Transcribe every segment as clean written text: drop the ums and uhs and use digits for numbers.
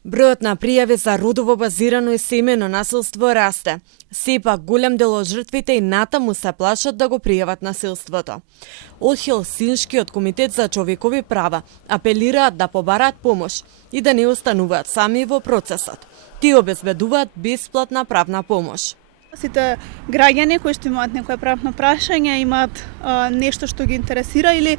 Бројот на пријави за родово базирано и семено насилство расте. Сепак голем дел од жртвите и натаму се плашат да го пријават насилството. Од Хелсиншкиот комитет за човекови права апелираат да побараат помош и да не остануваат сами во процесот. Тие обезбедуваат бесплатна правна помош. Сите граѓани кои што имаат некое правно прашање, имаат нешто што ги интересира или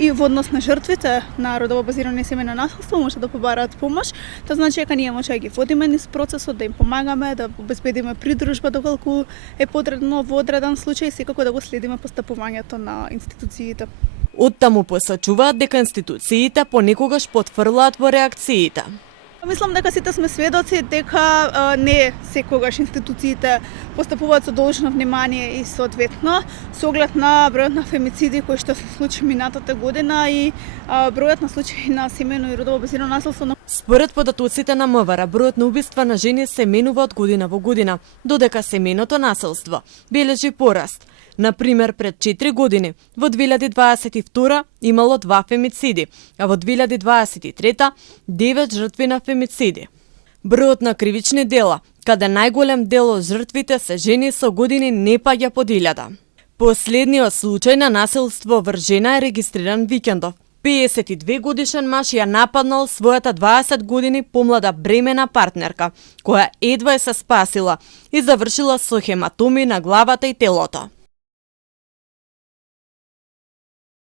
и во однос на жртвите на родово базирано и семено насилство може да побараат помош. Тоа значи дека ние може да ги водиме низ процесот, да им помагаме, да обезбедиме придружба доколку е потребно во одреден случај, секако да го следиме постапувањето на институциите. Оттаму посочуваат дека институциите понекогаш потфрлаат во реакциите. Мислам дека сите сме сведоци дека не секогаш институциите постапуваат со должно внимание и соодветно со оглед на бројот на фемициди кои што се случи минатата година и бројот на случаи на семено и родово базирано насилство. Според податоците на МВР, бројот на убиства на жени се менува од година во година, додека семеното насилство бележи пораст. Например, пред 4 години, во 2022 имало 2 фемициди, а во 2023 9 жртви на фемициди. Бројот на кривични дела, каде најголем дел од жртвите се жени со години не паѓа под 1000. Последниот случај на насилство врз жена е регистриран викендов. 52 годишен маж ја нападнал својата 20 години помлада бремена партнерка, која едва е се спасила и завршила со хематоми на главата и телото.